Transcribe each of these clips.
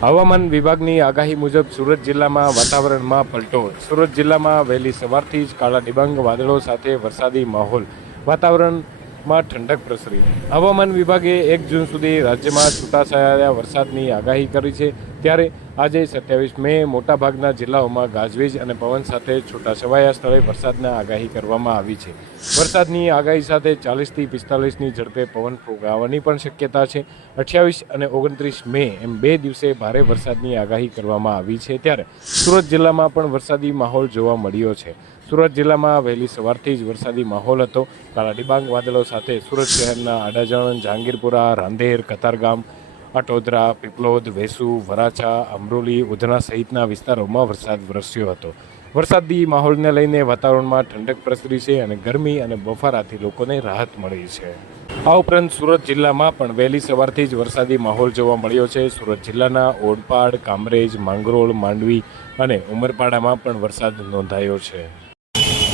હવામાન વિભાગની આગાહી મુજબ સુરત જિલ્લામાં વાતાવરણમાં પલટો. સુરત જિલ્લામાં વહેલી સવારથી જ કાળા ડિબાંગ વાદળો સાથે વરસાદી માહોલ. વાતાવરણમાં ઠંડક પ્રસરી. હવામાન વિભાગે એક જૂન સુધી રાજ્યમાં છૂટાછવાયા વરસાદની આગાહી કરી છે. ત્યારે આજે સત્યાવીસ મે મોટાભાગના જિલ્લાઓમાં ગાજવીજ અને પવન સાથે છૂટાછવાયા સ્થળે વરસાદની આગાહી કરવામાં આવી છે. વરસાદની આગાહી સાથે ચાલીસથી પિસ્તાલીસની ઝડપે પવન ફૂંકાવાની પણ શક્યતા છે. અઠ્યાવીસ અને ઓગણત્રીસ મે એમ બે દિવસે ભારે વરસાદની આગાહી કરવામાં આવી છે. ત્યારે સુરત જિલ્લામાં પણ વરસાદી માહોલ જોવા મળ્યો છે. સુરત જિલ્લામાં વહેલી સવારથી જ વરસાદી માહોલ હતો. કાળા ડિબાંગ વાદળો સાથે સુરત શહેરના આડાજણ જહાંગીરપુરા રાંદેર કતારગામ, અટોદરા, પીપલોદ, વેસુ, વરાછા, અમરોલી, ઉધના સહિતના વિસ્તારોમાં વરસાદ વરસ્યો હતો. વરસાદી માહોલને લઈને વાતાવરણમાં ઠંડક પ્રસરી છે અને ગરમી અને બફારાથી લોકોને રાહત મળી છે. આ ઉપરાંત સુરત જિલ્લામાં પણ વહેલી સવારથી જ વરસાદી માહોલ જોવા મળ્યો છે. સુરત જિલ્લાના ઓડપાડ, કામરેજ, માંગરોળ, માંડવી અને ઉમરપાડામાં પણ વરસાદ નોંધાયો છે.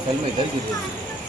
ફિલ્મ ઇધર की थी